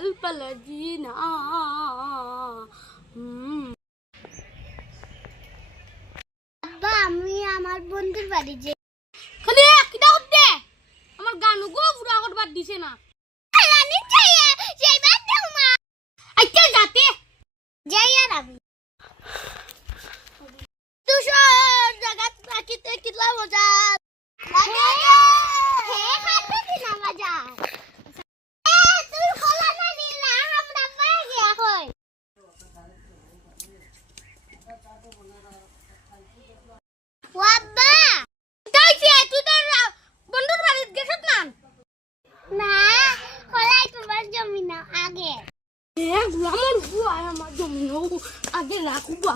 البلدين আব্বা আমি আমার বন্ধুর বাড়ি যে খালি কিটা হচ্ছে আমার গানু গো পুরা করবার দিছে না রানী চাই সেই বাদ দাও মা আচ্ছা যাতে যাই আর আমি তুষার জগৎ প্রাকৃতিক কিতলা মজা লাগে হে খাতে দিন মজা তুই খোলা না দিলা আমরা পাই গিয়া কই ওয়াব্বা তাইছে তুই তোর বন্ধুর বাড়ি গেছত না না খোলাই তোমার জমি না আগে আমার বুয়া আমার জমি আগে রাখবা